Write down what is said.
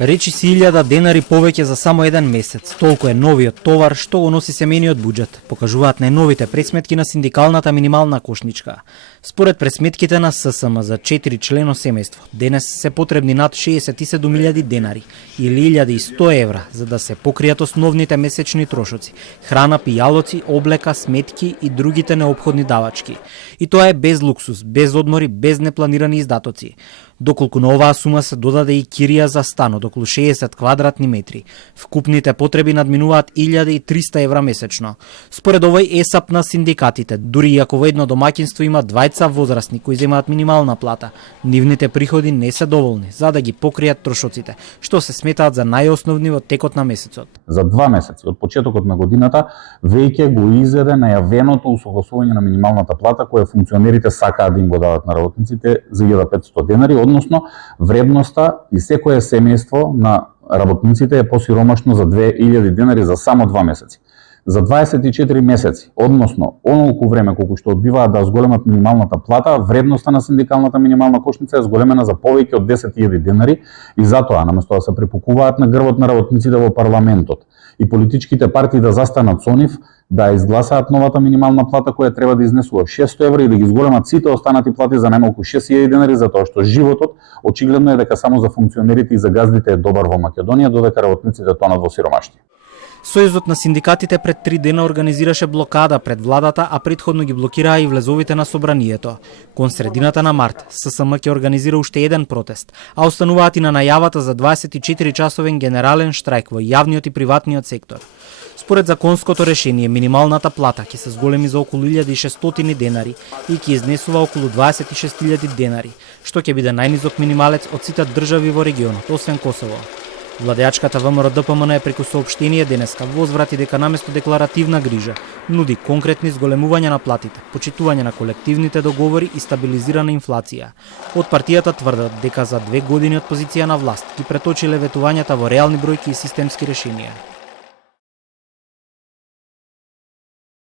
Речи си 1000 денари повеќе за само еден месец. Толку е новиот товар што го носи семејниот буџет, покажуваат најновите пресметки на синдикалната минимална кошничка. Според пресметките на ССМ за 4 члено семејство, денес се потребни над 67.000 денари или 1100 евра за да се покријат основните месечни трошоци: храна, пијалоци, облека, сметки и другите неопходни давачки. И тоа е без луксус, без одмори, без непланирани издатоци. Доколку на оваа сума се додаде и кирија за стан од околу 60 квадратни метри, вкупните потреби надминуваат 1300 евра месечно. Според овој ЕСАП на синдикатите, дури и ако во едно домаќинство има двајца возрастни кои земаат минимална плата, нивните приходи не се доволни за да ги покријат трошоците, што се сметаат за најосновни во текот на месецот. За 2 месеци од почетокот на годината веќе го изеде најавеното усогласување на минималната плата кое функционерите сакаат да им го дадат на работниците за 1500 денари, односно вредноста и секое семејство на работниците е посиромашно за 2000 денари за само 2 месеци. За 24 месеци, односно онолку време колку што одбиваат да зголемат минималната плата, вредноста на синдикалната минимална кошница е зголемена за повеќе од 10.000 денари и затоа, наместо да се препукуваат на грбот на работниците во парламентот и политичките партии да застанат со нив, да изгласаат новата минимална плата која треба да изнесува 600 евра и да ги зголемат сите останати плати за најмалку 6.000 денари, затоа што животот очигледно е дека само за функционерите и за газдите е добар во Македонија, додека работниците тонат во сиромаштија. Сојузот на синдикатите пред 3 дена организираше блокада пред владата, а претходно ги блокираа и влезовите на собранието. Кон средината на март, ССМ ќе организира уште еден протест, а остануваат и на најавата за 24-часовен генерален штрајк во јавниот и приватниот сектор. Според законското решение, минималната плата ќе се зголеми за околу 1600 денари и ќе изнесува околу 26.000 денари, што ќе биде најнизок минималец од сите држави во регионот, освен Косово. Владеачката ВМРО-ДПМН е преку соопштение денеска возврати дека наместо декларативна грижа, нуди конкретни зголемувања на платите, почитување на колективните договори и стабилизирана инфлација. Од партијата тврдат дека за 2 години од позиција на власт ги преточиле ветувањата во реални бројки и системски решенија.